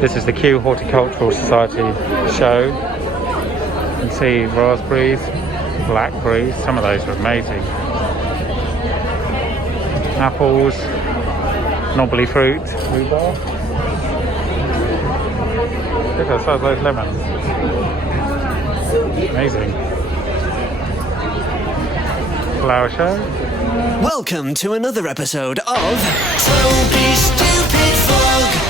This is the Kew Horticultural Society show. You can see raspberries, blackberries, some of those are amazing. Apples, knobbly fruit, rhubarb. Look at the size of those lemons. Amazing. Flower show. Welcome to another episode of Toby Stupid Vlog.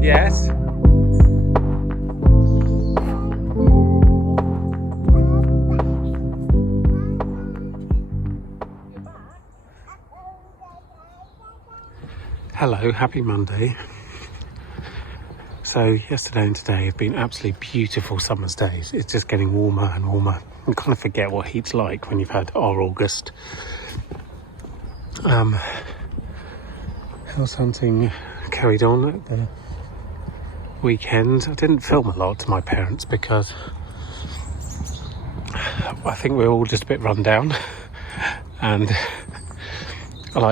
Yes. Hello, happy Monday. So yesterday and today have been absolutely beautiful summer's days. It's just getting warmer and warmer. You kind of forget what heat's like when you've had our August. House hunting carried on at the weekend. I didn't film a lot to my parents because I think we're all just a bit run down, and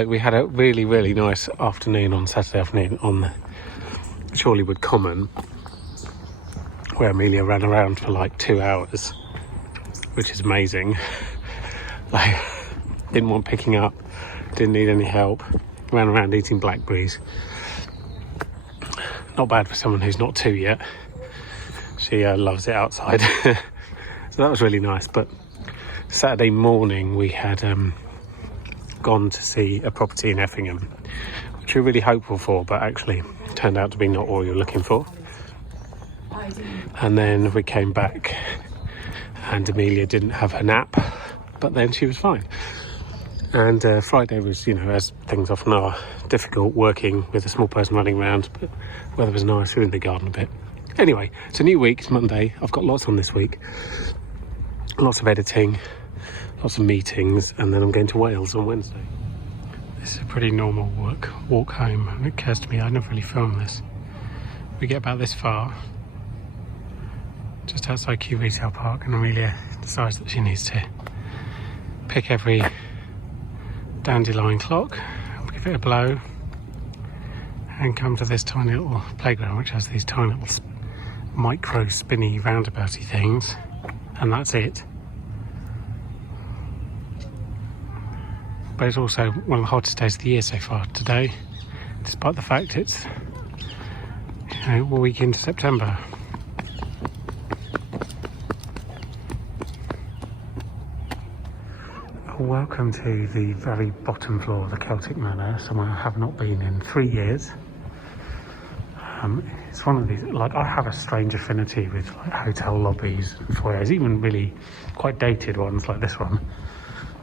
we had a really nice afternoon on Saturday afternoon on Chorleywood Common, where Amelia ran around for like 2 hours, which is amazing. Didn't want picking up, didn't need any help, ran around eating blackberries. Not bad for someone who's not 2 yet. She loves it outside. So that was really nice. But Saturday morning we had gone to see a property in Effingham, which we were really hopeful for, but actually turned out to be not what we were looking for. And then we came back and Amelia didn't have her nap, but then she was fine. And Friday was, as things often are, difficult, working with a small person running around, but weather was nice. We were in the garden a bit. Anyway, it's a new week, it's Monday. I've got lots on this week. Lots of editing, lots of meetings, and then I'm going to Wales on Wednesday. This is a pretty normal walk home, and it occurs to me I never really filmed this. We get about this far, just outside Kew Retail Park, and Amelia decides that she needs to pick every dandelion clock, give it a blow, and come to this tiny little playground which has these tiny little micro spinny roundabouty things, and that's it. But it's also one of the hottest days of the year so far today, despite the fact it's a week into September. Welcome to the very bottom floor of the Celtic Manor, somewhere I have not been in 3 years. It's one of these, I have a strange affinity with hotel lobbies and foyers, even really quite dated ones like this one.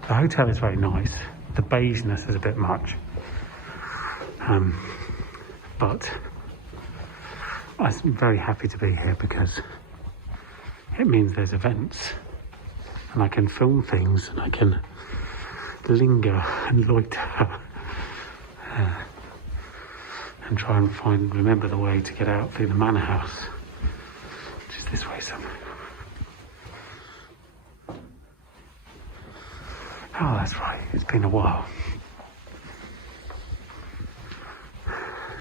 The hotel is very nice. The beigeness is a bit much. But I'm very happy to be here because it means there's events and I can film things and I can linger and loiter and try and remember the way to get out through the manor house, which is this way somewhere. Oh, that's right, it's been a while.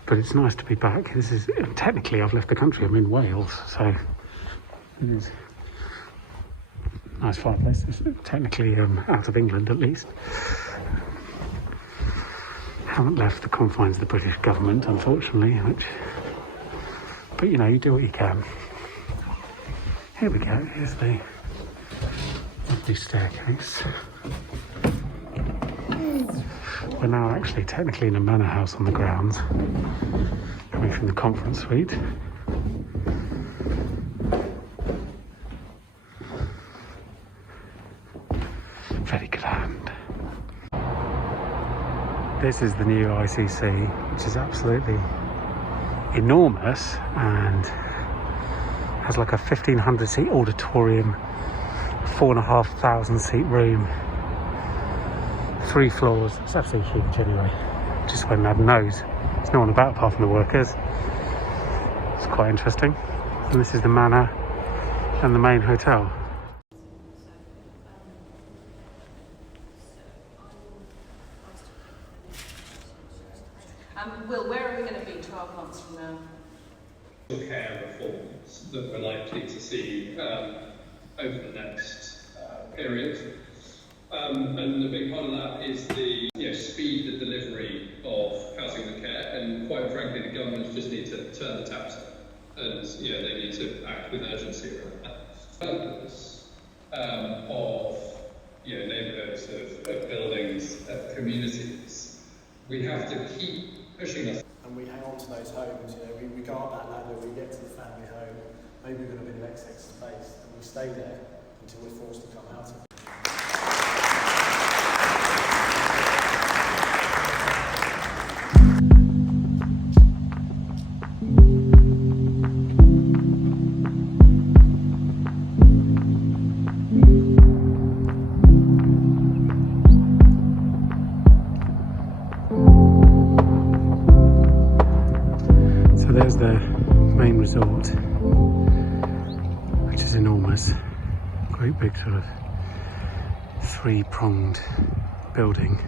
But it's nice to be back. This is, technically I've left the country, I'm in Wales, so it is a nice fireplace. It's technically out of England at least. Haven't left the confines of the British government, unfortunately, but you know, you do what you can. Here we go, here's the lovely staircase. We're now actually technically in a manor house on the grounds, coming from the conference suite. Very grand. This is the new ICC, which is absolutely enormous and has like a 1,500 seat auditorium, 4,500 seat room, 3 floors. It's absolutely huge anyway. Just went mad nose. There's no one about apart from the workers. It's quite interesting. And this is the manor and the main hotel. Will, where are we going to be 12 months from now? Care reforms that we're likely to see over the next period. And a big part of that is the speed of delivery of housing and care, and quite frankly the government just need to turn the taps on, and they need to act with urgency around that. Purpose of neighbourhoods, of buildings, of communities, we have to keep pushing us. And we hang on to those homes, we go up that ladder, we get to the family home, maybe we've got a bit of excess space, and we stay there until we're forced to come out of it. There's the main resort, which is enormous. Great big sort of 3-pronged building.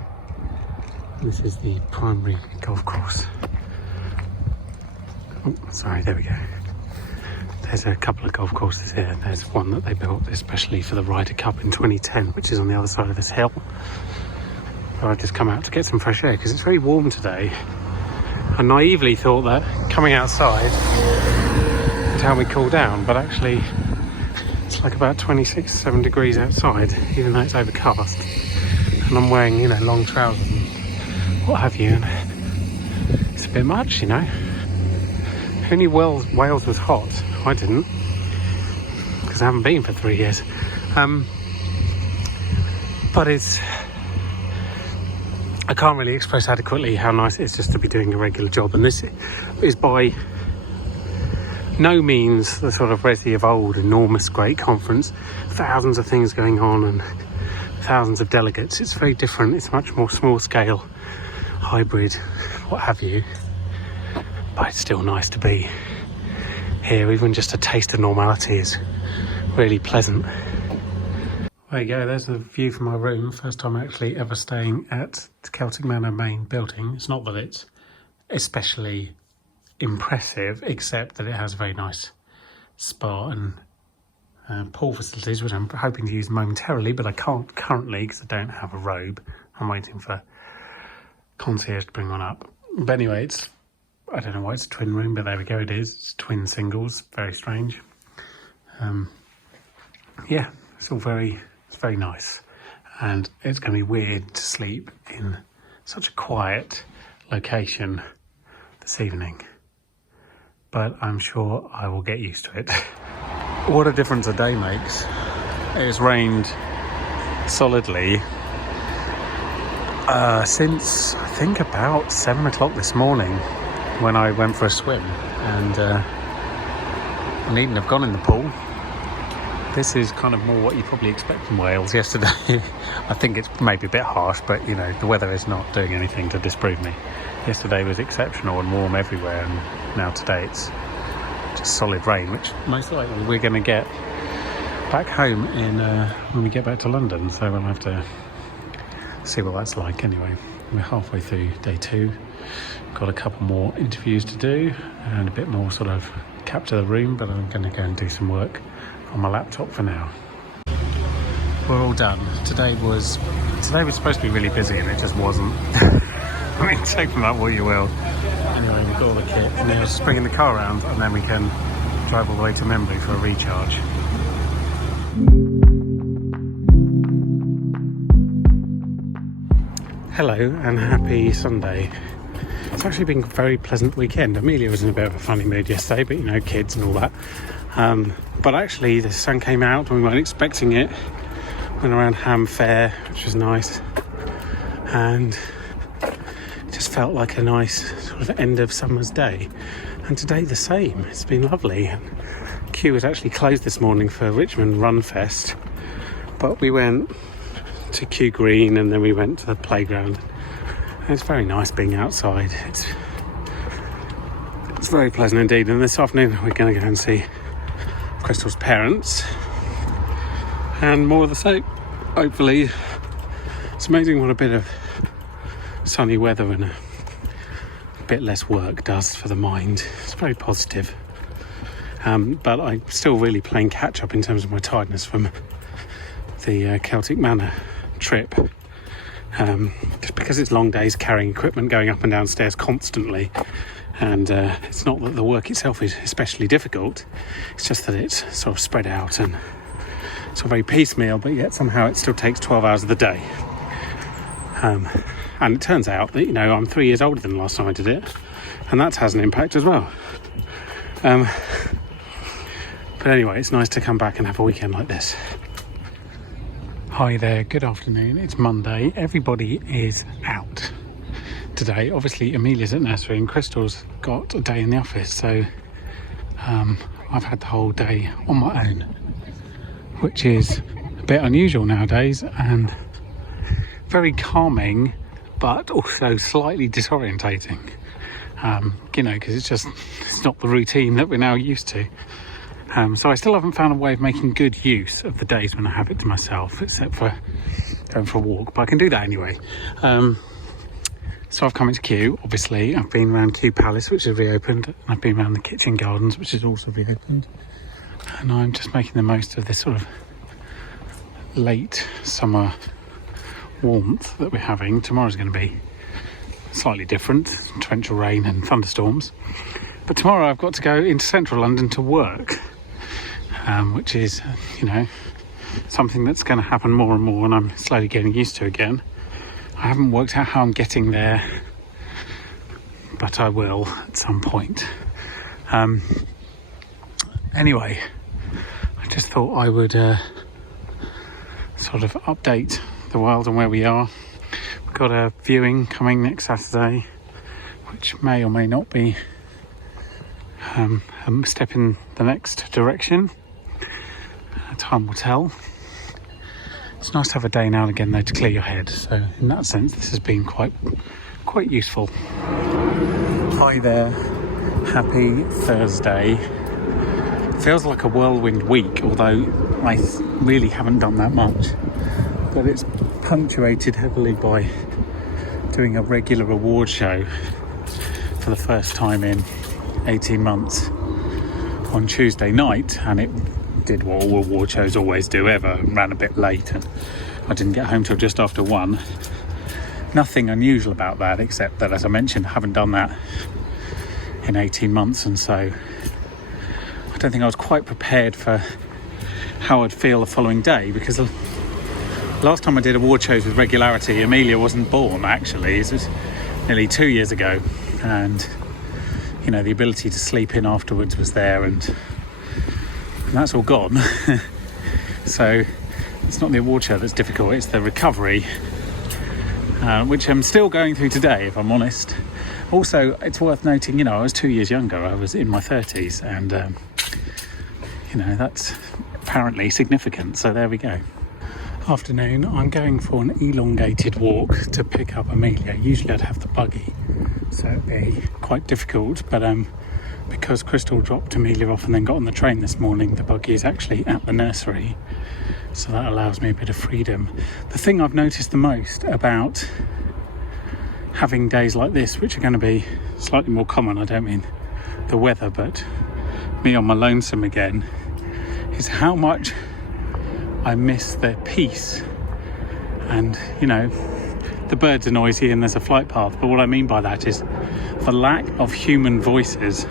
This is the primary golf course. Oh, sorry, there we go. There's a couple of golf courses here. There's one that they built especially for the Ryder Cup in 2010, which is on the other side of this hill. So I've just come out to get some fresh air because it's very warm today. I naively thought that coming outside would help me cool down, but actually it's like about 26-7 degrees outside, even though it's overcast. And I'm wearing, long trousers and what have you, and it's a bit much, Who knew Wales was hot? I didn't, because I haven't been for 3 years. But I can't really express adequately how nice it is just to be doing a regular job, and this is by no means the sort of RESI of old, enormous great conference, thousands of things going on and thousands of delegates. It's very different. It's much more small scale, hybrid, what have you, but it's still nice to be here. Even just a taste of normality is really pleasant. There you go, there's the view from my room. First time actually ever staying at the Celtic Manor main building. It's not that it's especially impressive, except that it has a very nice spa and pool facilities, which I'm hoping to use momentarily, but I can't currently because I don't have a robe. I'm waiting for concierge to bring one up. But anyway, I don't know why it's a twin room, but there we go, it is. It's twin singles, very strange. Yeah, it's all very nice, and it's going to be weird to sleep in such a quiet location this evening, but I'm sure I will get used to it. What a difference a day makes. It's rained solidly since I think about 7 o'clock this morning when I went for a swim, and I needn't have gone in the pool. This is kind of more what you probably expect from Wales. Yesterday, I think it's maybe a bit harsh, but the weather is not doing anything to disprove me. Yesterday was exceptional and warm everywhere, and now today it's just solid rain, which most likely we're going to get back home when we get back to London. So we'll have to see what that's like. Anyway, we're halfway through day 2. Got a couple more interviews to do and a bit more sort of capture the room, but I'm going to go and do some work on my laptop for now. We're all done. Today was supposed to be really busy and it just wasn't. I mean, take from that what you will. Anyway, we've got all the kit and now just bringing the car around and then we can drive all the way to Membury for a recharge. Hello and happy Sunday. It's actually been a very pleasant weekend. Amelia was in a bit of a funny mood yesterday, but you know, kids and all that. But actually the sun came out and we weren't expecting it. Went around Ham Fair, which was nice. And it just felt like a nice sort of end of summer's day. And today the same. It's been lovely. And Kew was actually closed this morning for Richmond Run Fest. But we went to Kew Green and then we went to the playground. And it's very nice being outside. It's very pleasant indeed. And this afternoon we're going to go and see Crystal's parents. And more of the same, hopefully. It's amazing what a bit of sunny weather and a bit less work does for the mind. It's very positive. But I'm still really playing catch up in terms of my tiredness from the Celtic Manor trip. Just because it's long days carrying equipment, going up and down stairs constantly. And it's not that the work itself is especially difficult, it's just that it's sort of spread out and it's very piecemeal, but yet somehow it still takes 12 hours of the day. And it turns out that, you know, I'm 3 years older than last time I did it, and that has an impact as well. But anyway, it's nice to come back and have a weekend like this. Hi there, good afternoon. It's Monday. Everybody is out today. Obviously, Amelia's at nursery and Crystal's got a day in the office, so I've had the whole day on my own, which is a bit unusual nowadays and very calming, but also slightly disorientating. You know, because it's not the routine that we're now used to. So I still haven't found a way of making good use of the days when I have it to myself, except for going for a walk, but I can do that anyway. So I've come into Kew, obviously. I've been around Kew Palace, which is reopened, and I've been around the kitchen gardens, which is also reopened. And I'm just making the most of this sort of late summer warmth that we're having. Tomorrow's going to be slightly different, torrential rain and thunderstorms. But tomorrow I've got to go into central London to work, which is, you know, something that's going to happen more and more, and I'm slowly getting used to again. I haven't worked out how I'm getting there, but I will at some point. Anyway, I just thought I would sort of update the world on where we are. We've got a viewing coming next Saturday, which may or may not be a step in the next direction. Time will tell. It's nice to have a day now and again though to clear your head, so in that sense this has been quite useful. Hi there, happy Thursday. Feels like a whirlwind week, although I really haven't done that much, but it's punctuated heavily by doing a regular award show for the first time in 18 months on Tuesday night, and it did what all award shows always do ever, ran a bit late and I didn't get home till just after 1. Nothing unusual about that, except that, as I mentioned, I haven't done that in 18 months, and so I don't think I was quite prepared for how I'd feel the following day, because the last time I did award shows with regularity, Amelia wasn't born actually. It was nearly 2 years ago, and you know, the ability to sleep in afterwards was there, and that's all gone. So it's not the award show that's difficult, it's the recovery, which I'm still going through today, if I'm honest. Also, it's worth noting, you know, I was 2 years younger. I was in my 30s, and you know, that's apparently significant, so there we go. Afternoon, I'm going for an elongated walk to pick up Amelia. Usually I'd have the buggy, so it'd be quite difficult, but because Crystal dropped Amelia off and then got on the train this morning, the buggy is actually at the nursery, so that allows me a bit of freedom. The thing I've noticed the most about having days like this, which are going to be slightly more common, I don't mean the weather, but me on my lonesome again, is how much I miss the peace. And, you know, the birds are noisy and there's a flight path, but what I mean by that is the lack of human voices.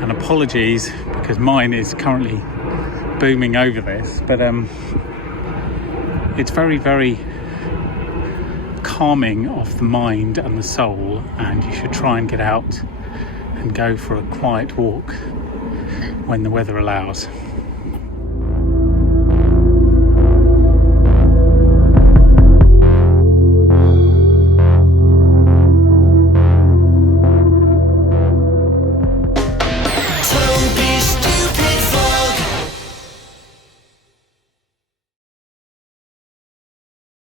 And apologies, because mine is currently booming over this, but it's very, very calming of the mind and the soul, and you should try and get out and go for a quiet walk when the weather allows.